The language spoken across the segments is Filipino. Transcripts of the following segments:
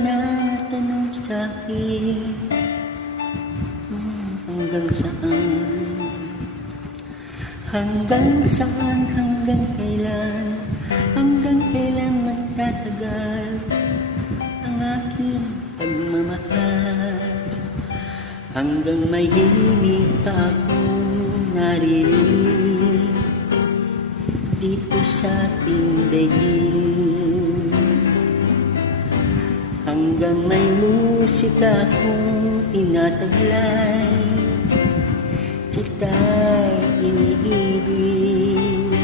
tinatanong sa'kin hanggang saan? Hanggang saan, hanggang kailan? Hanggang kailan magtatagal ang aking pagmamahal? Hanggang may himig pa akong narinig dito sa ating daigdig. Hanggang may musika akong tinataglay, kita'y iniibig.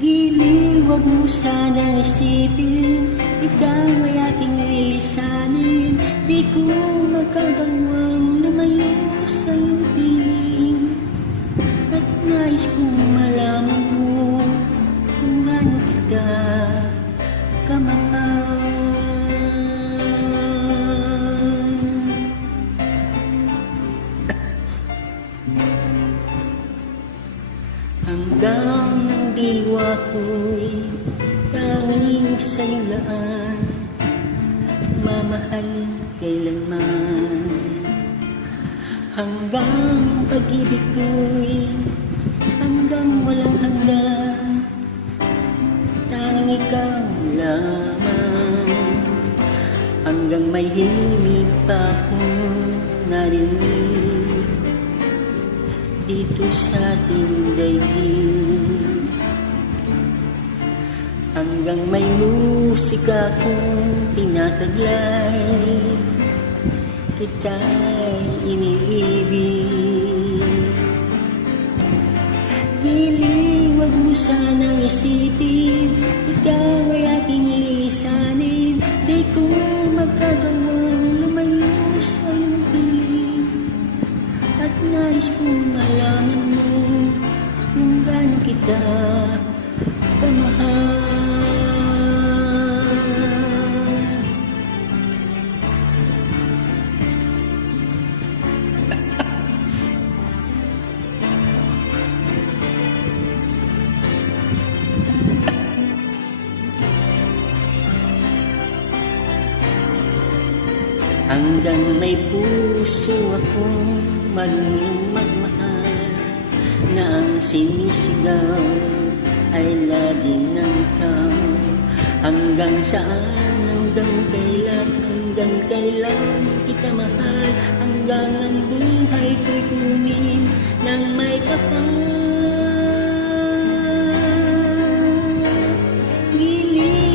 Giliw, wag mo sanang isipin, ikaw ay aking lilisanin. Di ko magagawang lumayo sa iyong piling, at nais kong malaman mo kung gaano kita kamahal. Hanggang ang diwa ko'y tanging sa'yo laan, mamahalin kailanman. Hanggang pag-ibig ko'y hanggang walang hanggan, tanging ikaw lamang. Hanggang may himig pa akong narinig dito sa ating daigdig. Hanggang may musika akong tinataglay, kita'y iniibig. Giliw, wag mo sanang isipin, ikaw ay aking lilisanin. Di ko magagawang lumayo sa iyong piling, at nais kong malaman mo kung gaano kita kamahal. Hanggang may puso akong marunong magmahal, na ang sinisigaw ay laging ng ikaw. Hanggang saan, hanggang kailan, hanggang kailan kita mahal? Hanggang ang buhay ko'y kunin ng may kapal. Giliw,